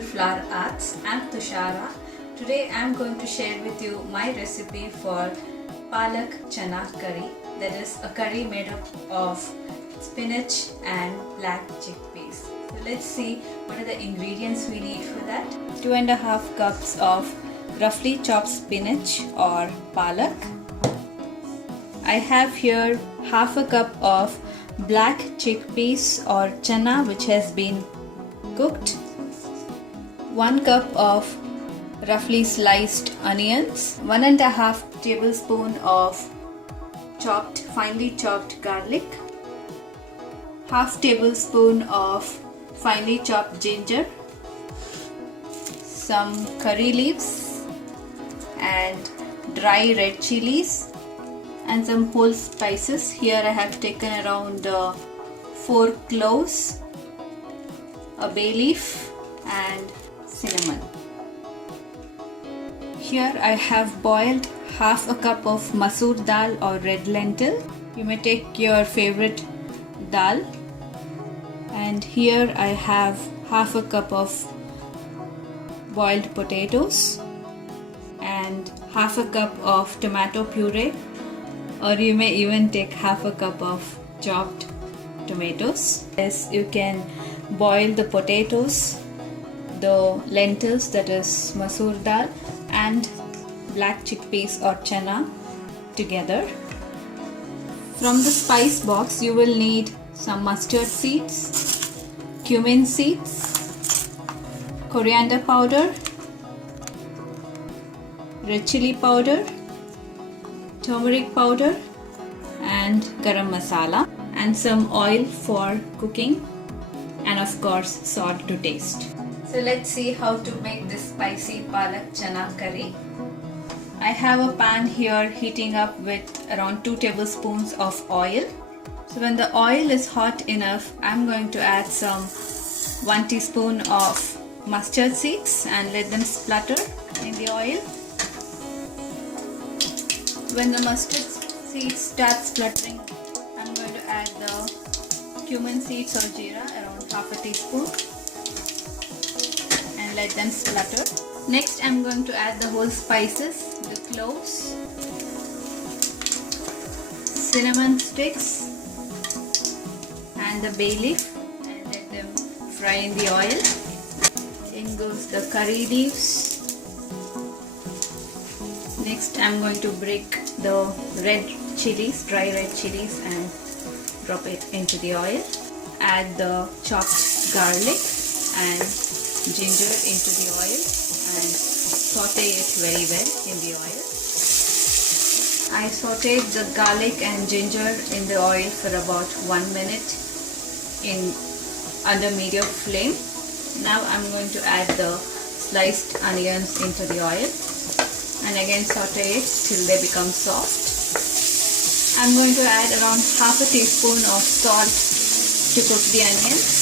Simple Flour Arts. I'm Tushara. Today I'm going to share with you my recipe for Palak Chana curry. That is a curry made up of spinach and black chickpeas. So let's see what are the ingredients we need for that. 2.5 cups of roughly chopped spinach or palak. I have here half a cup of black chickpeas or chana which has been cooked, 1 cup of roughly sliced onions, 1.5 tablespoon of finely chopped garlic, half tablespoon of finely chopped ginger, some curry leaves and dry red chillies, and some whole spices. Here I have taken around 4 cloves, a bay leaf and cinnamon. Here I have boiled half a cup of Masoor dal or red lentil. You may take your favorite dal. And here I have half a cup of boiled potatoes and half a cup of tomato puree, or you may even take half a cup of chopped tomatoes. Yes, you can boil the potatoes, the lentils, that is masoor dal, and black chickpeas or chana together. From the spice box you will need some mustard seeds, cumin seeds, coriander powder, red chilli powder, turmeric powder and garam masala, and some oil for cooking, and of course salt to taste. So let's see how to make this spicy palak chana curry. I have a pan here heating up with around 2 tablespoons of oil. So when the oil is hot enough, I'm going to add some 1 teaspoon of mustard seeds and let them splutter in the oil. When the mustard seeds start spluttering, I'm going to add the cumin seeds or jeera, around half a teaspoon, and let them splutter. Next I'm going to add the whole spices, the cloves, cinnamon sticks and the bay leaf, and let them fry in the oil. In goes the curry leaves. Next I'm going to break the red chillies, dry red chillies, and drop it into the oil. Add the chopped garlic and ginger into the oil and saute it very well in the oil. I sauteed the garlic and ginger in the oil for about 1 minute in under medium flame. Now I'm going to add the sliced onions into the oil and again saute it till they become soft. I'm going to add around half a teaspoon of salt to cook the onions.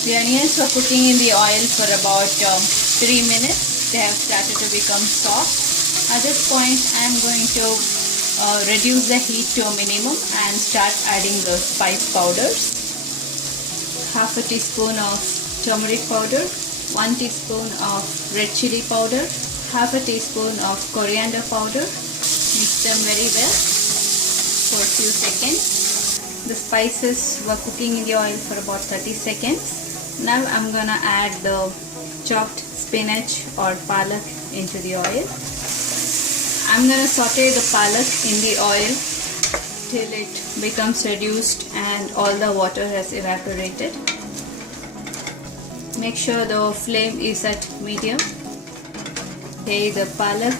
The onions were cooking in the oil for about 3 minutes. They have started to become soft. At this point I'm going to reduce the heat to a minimum and start adding the spice powders. Half a teaspoon of turmeric powder, 1 teaspoon of red chilli powder, half a teaspoon of coriander powder. Mix them very well for a few seconds. The spices were cooking in the oil for about 30 seconds. Now I'm gonna add the chopped spinach or palak into the oil. I'm gonna saute the palak in the oil till it becomes reduced and all the water has evaporated. Make sure the flame is at medium. Okay, the palak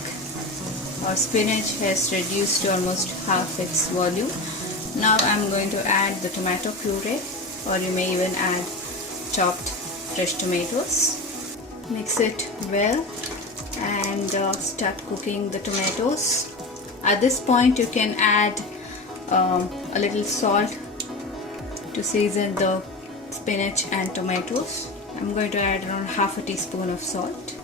or spinach has reduced to almost half its volume. Now I'm going to add the tomato puree, or you may even add chopped fresh tomatoes. Mix it well and start cooking the tomatoes. At this point you can add a little salt to season the spinach and tomatoes. I'm going to add around half a teaspoon of salt.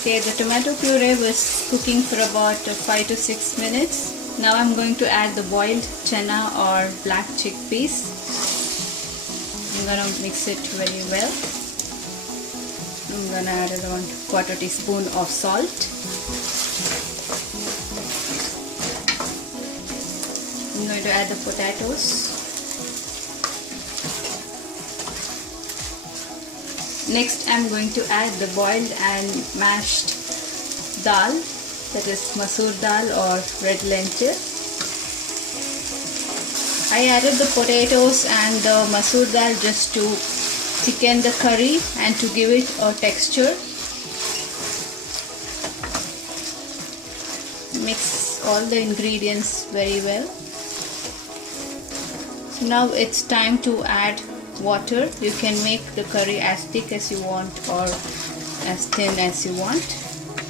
Okay, the tomato puree was cooking for about 5 to 6 minutes. Now I'm going to add the boiled chana or black chickpeas. I'm gonna mix it very well. I'm gonna add around 1/4 teaspoon of salt. I'm going to add the potatoes. Next I'm going to add the boiled and mashed dal, that is Masoor dal or red lentil. I added the potatoes and the Masoor dal just to thicken the curry and to give it a texture. Mix all the ingredients very well. So now it's time to add water. You can make the curry as thick as you want or as thin as you want.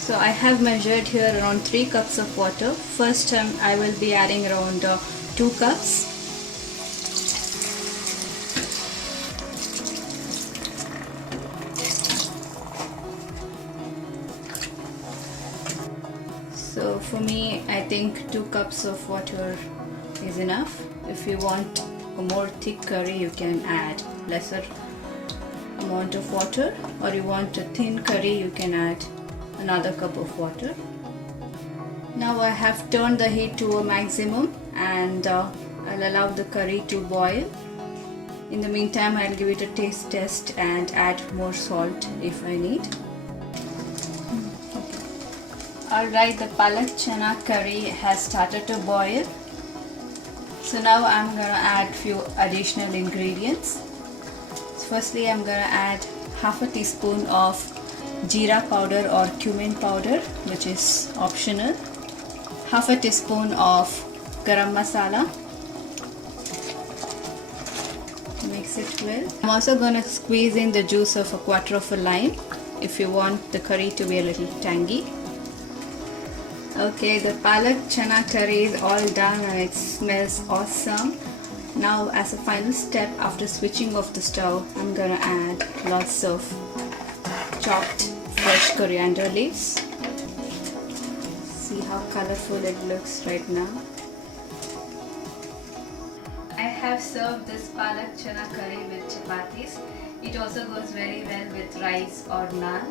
So I have measured here around 3 cups of water. First I will be adding around 2 cups. So for me, I think 2 cups of water is enough. If you want a more thick curry, you can add lesser amount of water, or you want a thin curry, you can add another cup of water. Now I have turned the heat to a maximum and I'll allow the curry to boil. In the meantime, I'll give it a taste test and add more salt if I need. Alright, the Palak Chana curry has started to boil. So now I'm gonna add few additional ingredients. Firstly, I'm gonna add 1/2 teaspoon of jeera powder or cumin powder, which is optional. 1/2 teaspoon of garam masala. Mix it well. I'm also gonna squeeze in the juice of 1/4 of a lime if you want the curry to be a little tangy. Okay, the Palak Chana curry is all done and it smells awesome. Now, as a final step, after switching off the stove, I'm gonna add lots of chopped fresh coriander leaves. See how colorful it looks right now. I have served this Palak Chana curry with chapatis. It also goes very well with rice or naan.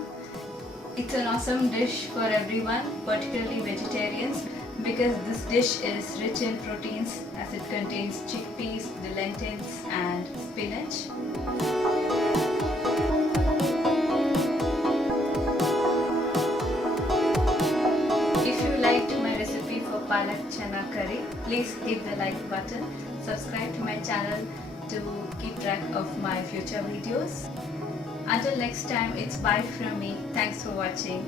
It's an awesome dish for everyone, particularly vegetarians, because this dish is rich in proteins as it contains chickpeas, the lentils and spinach. If you liked my recipe for Palak Chana curry, please hit the like button, subscribe to my channel to keep track of my future videos. Until next time, it's bye from me. Thanks for watching.